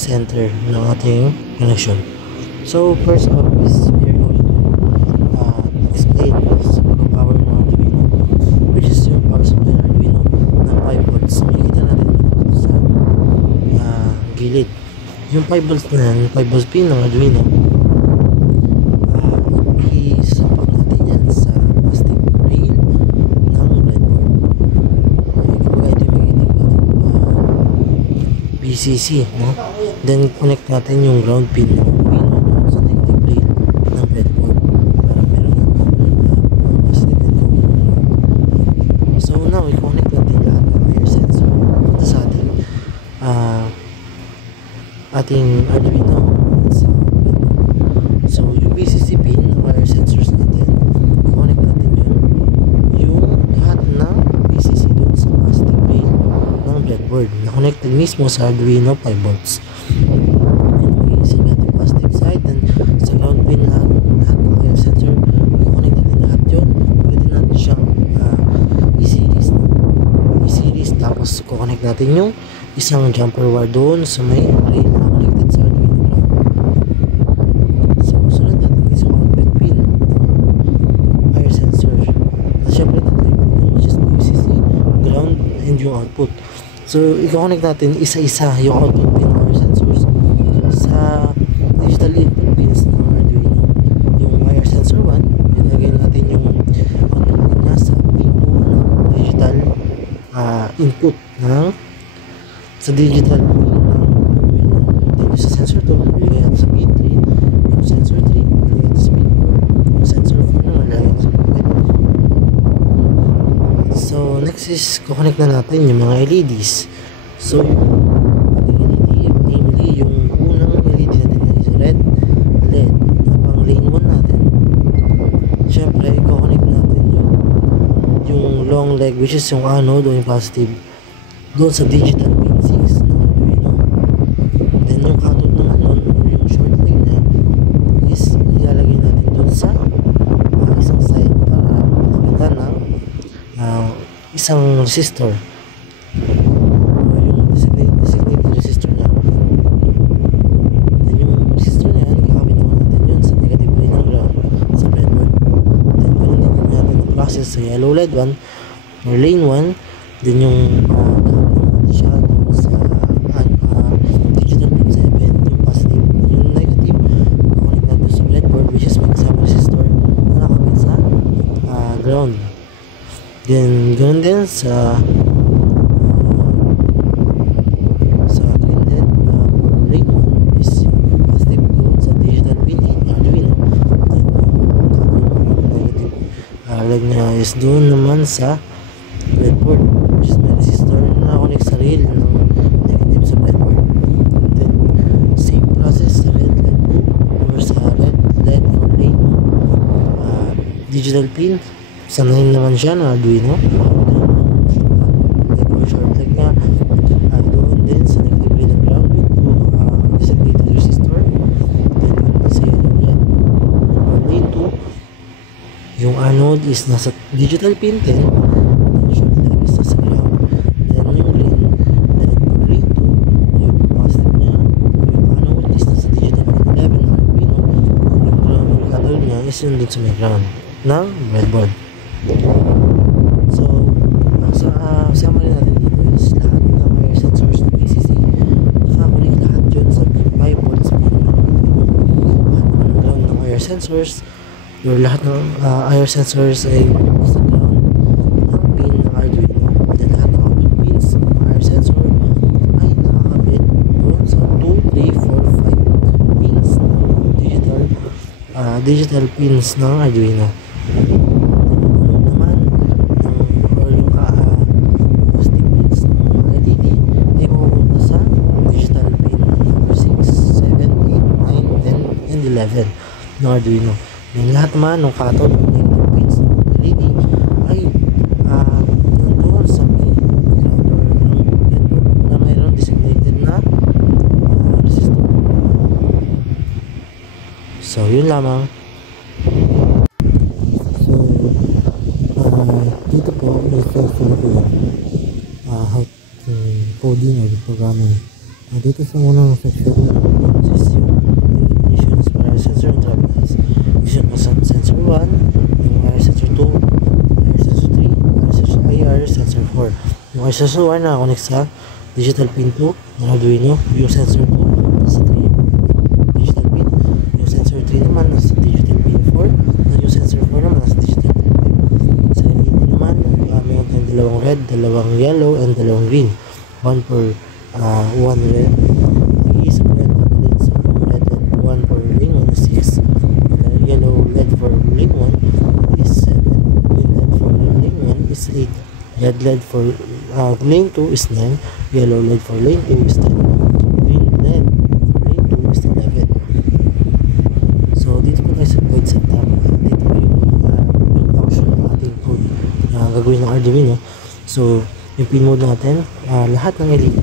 sa center ng ating connection. So first off is we are going to explain sa pag-power ng Arduino, which is yung power supply ng Arduino ng 5 volts. Makikita natin dito sa gilid. Yung 5 volts na yan, 5 volts pin ng Arduino, isapak natin yan sa plastic rail ng breadboard. Kumbaga ito yung magiging VCC, no? Then connect natin yung ground pin ng Arduino sa negative rail ng breadboard para meron ng positive and ground. So now, i-connect natin lahat ng wire sensor punta sa ating Arduino sa breadboard. So yung VCC pin ng wire sensors natin, i-connect natin yung lahat ng VCC doon sa plastic rail ng breadboard na connected mismo sa Arduino 5 volts. Then mag-iisip natin plastic side, then sa ground pin lahat ng wire sensor, i-connect natin lahat yun. Pwede natin siyang i-series, tapos i-connect natin yung isang jumper wire doon sa may rail na connected sa Arduino ground. So sunod natin is yung output pin ng wire sensor. At syempre ito yung just VCC, ground, and yung output. So i-connect natin isa-isa yung output pin ng wire sensors sa digital input pins ng Arduino. Yung wire sensor 1, ilagay natin yung output pin niya sa P2 ng digital input sa digital pin ng Arduino. Then sa sensor 2, ilagay natin sa P3, yung sensor 3, ilagay natin sa P4, yung sensor 4 naman ilagay natin sa P5. So next is kukonect na natin yung mga LEDs. So yung LED, namely yung unang LED natin is red LED na pang lane 1 natin. Syempre kukonect natin yung long leg, which is yung anode o yung positive, doon sa digital pin 6 ng Arduino. Then yung cathode naman nun, or yung short leg na, is ilalagay natin doon sa isang side para makapitan ng isang resistor, yung designated resistor niya. Then yung resistor na yan, kakabit naman natin yun sa negative rail ng ground sa breadboard. Then ganun din natin ang process sa yellow LED 1 or lane 1. Then yung siya doon sa digital pin 7, yung positive. Yung negative, connect natin sa breadboard, which is may kasama resistor na nakabit sa ground. Then ganoon din sa twin LED lane 1 is positive doon sa digital pin 8 Arduino. Then yung negative leg niya is doon naman sa breadboard, which is may resistor na connect sa rail ng negative sa breadboard. Then same process sa red LED 2 or sa red LED for lane digital pin sa 9 naman siya na Arduino. Then for short leg nga doon din sa negative rail ng ground with designated resistor. Then sa yellow LED for lane 2, yung anode is nasa digital pin 10, then short leg is nasa ground. Then yung lane LED for lane 2, yung positive niya, yung anode is nasa digital pin 11 ng Arduino. Yung ground, yung cathode niya is yun dun sa may ground ng breadboard. So, ang summary natin dito is lahat ng wire sensors ng VCC, nakakunik lahat yun sa 5 volts pin ng ground ng wire sensors, or lahat ng wire sensors ay sa ground ng pin ng Arduino. Then lahat ng output pins ng wire sensor ay nakakabit doon sa 2, 3, 4, 5 pins ng digital pins ng Arduino. ng Arduino. Then lahat naman ng cathode ng negative pins ng LED ay nandoon sa may ground ng breadboard na mayroon designated na resistor. So yun lamang. So dito po i-explain ko yung how to coding or programming dito sa unang section is yung definitions para sensor and traffic lights. Vision sensor 1, yung IR sensor 2, IR sensor 3, IR sensor 4. Yung IR sensor 1 nakakonect sa digital pin 2 ng Arduino, yung sensor 2 sa 3 digital pin, yung sensor 3 naman nasa digital pin 4, at yung sensor 4 naman nasa digital pin 5. Sa LED naman, meron tayong dalawang red, dalawang yellow, and dalawang green. One for one red is red, one red, red, and one for lane 1 is 6. Yellow LED for lane 1 is 7. Green LED for lane 1 is 8. Red LED for lane 2 is 9. Yellow LED for lane 2 is 10. Green LED for lane 2 is 11. So dito po tayo sa code setup. Dito po yung function ng ating code na gagawin ng Arduino. So yung pin mode natin, lahat ng LED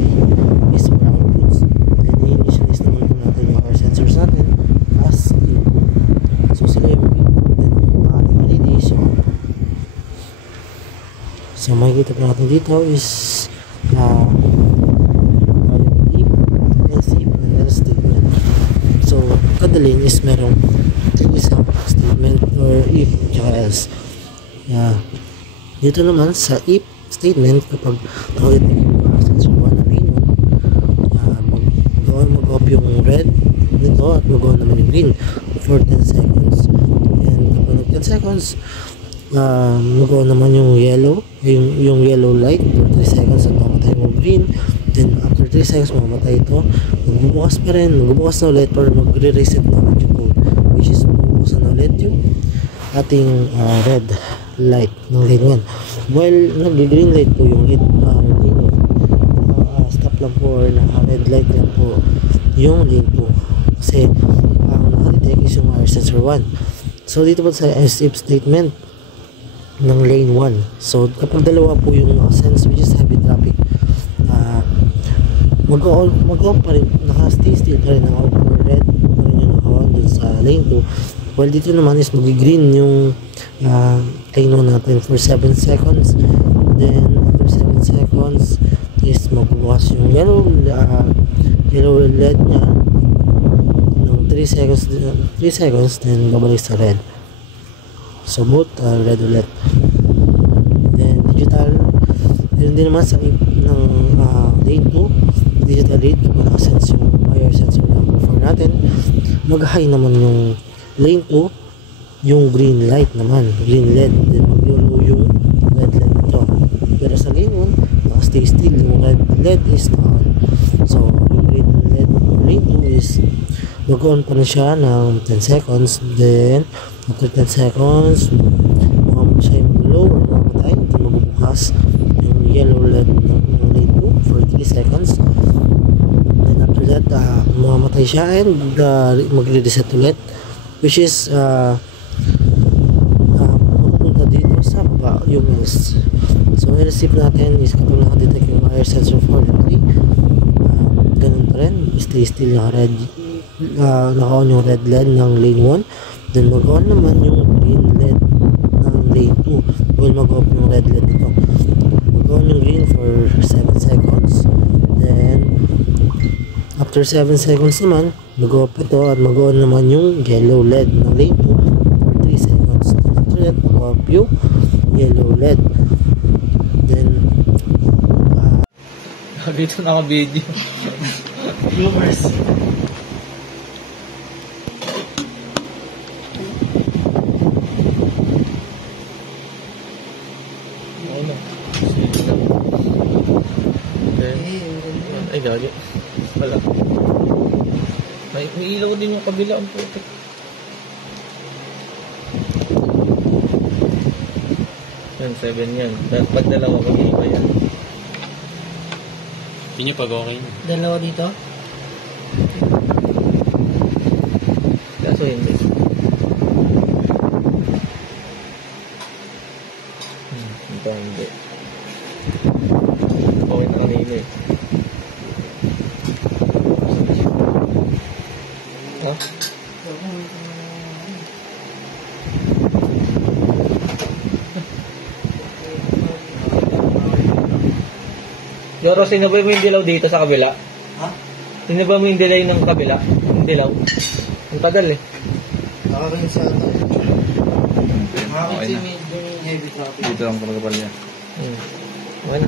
is for outputs. Then i-initialize naman po natin yung our sensors natin as input. So sila yung input, then yung ating LED is yung output. So makikita po natin dito is yung if, else if, and else statement. So kadalin is merong isang statement or if tsaka else. Dito naman sa if statement, kapag nakaulit yung sensor 1 na lane 1, mag-off yung red nito at mag-on naman yung green for 10 seconds. And kapag nag 10 seconds, mag-on naman yung yellow, yung yellow light for 3 seconds at mamatay yung green. Then after 3 seconds, mamatay ito. Magbubukas pa rin, magbubukas na ulit or magre-reset na ulit yung code, which is magbubukas na ulit yung ating red light ng lane 1. While nag-green light po yung lane 1, stop lang po or naka-red light lang po yung lane 2. Kasi ang naka-detect is yung IR sensor 1. So dito po sa else if statement ng lane 1. So kapag dalawa po yung naka-sense, which is heavy traffic, mag-on pa rin, naka-stay still pa rin, naka-over red pa rin yung naka-on dun sa lane 2. While dito naman is mag-green yung lane 1 natin for 7 seconds. Then after 7 seconds is magbubukas yung yellow LED nya ng 3 seconds, then babalik sa red. So both red ulit. Then digital, yun din naman sa ng lane 2 digital rate, kapag nakasense yung IR sensor number 4 natin, mag-high naman yung lane 2, yung green light naman, green LED, then mag-yellow yung red LED nito. Pero sa lane 1, naka-stay still, yung red LED is on. So yung green LED lane 2 is mag-on pa na siya ng 10 seconds. Then after 10 seconds, siya yung mag-low or mamatay, then magbubukas yung yellow LED ng lane 2 for 3 seconds. Then after that, mamamatay siya and magre-reset ulit, which is mapunta dito sa baba yung else. So else if natin is kapag nakadetect yung IR sensor 4 and 3, ganun pa rin, stay still, naka-on yung red LED ng lane 1, then mag-on naman yung green LED ng lane 2 while mag-off yung red LED nito. Mag-on yung green for 7 seconds, then after 7 seconds naman, mag-off ito at mag-on naman yung yellow LED ng lane 2 for 3 seconds. Then after that, mag-off yung yellow LED. Then dito naka-video. viewers, Ano? Ay, gagi. Wala. May ilaw din yung kabila ang putik. Yan, 7 yan. Pag dalawa, mag-iiba yan. Hindi pag okay na. dalawa dito. Kaso hindi. Ito hindi. Okay na kanina eh. Ha? Yoro, sinabay mo yung dilaw dito sa kabila? Ha? Tinaba mo yung delay ng kabila? Yung dilaw? Ang tagal eh. Nakakaroon siya ito. Okay na. Yung heavy traffic. Dito lang kumagabal niya. Okay na.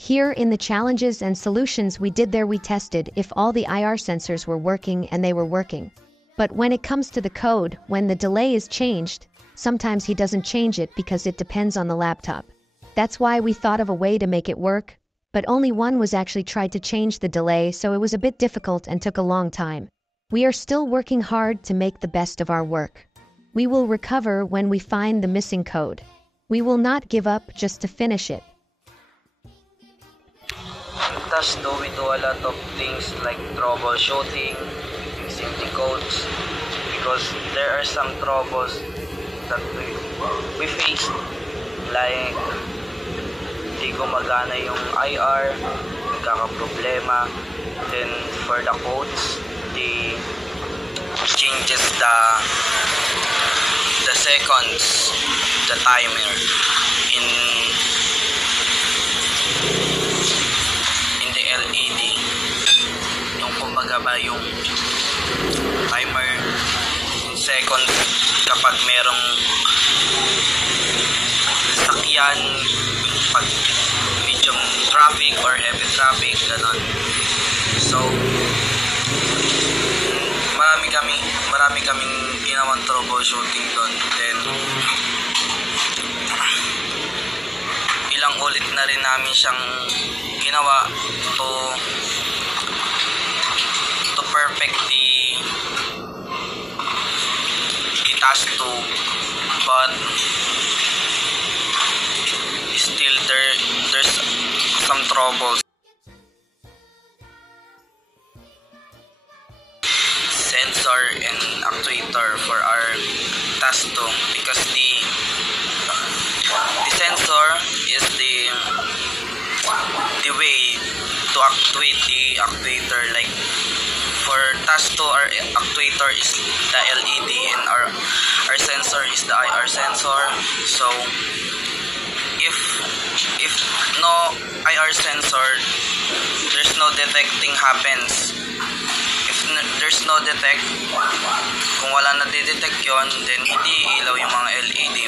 Here in the challenges and solutions we did there, we tested if all the IR sensors were working, and they were working. But when it comes to the code, when the delay is changed, sometimes he doesn't change it because it depends on the laptop. That's why we thought of a way to make it work, but only one was actually tried to change the delay, so it was a bit difficult and took a long time. We are still working hard to make the best of our work. We will recover when we find the missing code. We will not give up just to finish it. Thus, though we do a lot of things like troubleshooting, fixing the codes, because there are some troubles that we faced, like di gumagana yung IR, nagkakaproblema. Then for the codes, they changes the seconds, the timer in the LED. Yung kumbaga ba yung timer in seconds kapag merong sakyan, pag medium traffic or heavy traffic, ganon. So marami kaming ginawang troubleshooting doon. Then ilang ulit na rin namin siyang ginawa to perfect the task 2, but still there's some troubles. Sensor and actuator for our task 2, because the sensor is the way to actuate the actuator. Like for task 2, our actuator is the LED and our sensor is the IR sensor. So if no IR sensor, there's no detecting happens. If there's no detect, kung wala na detect yon, then hindi ilaw yung mga LED.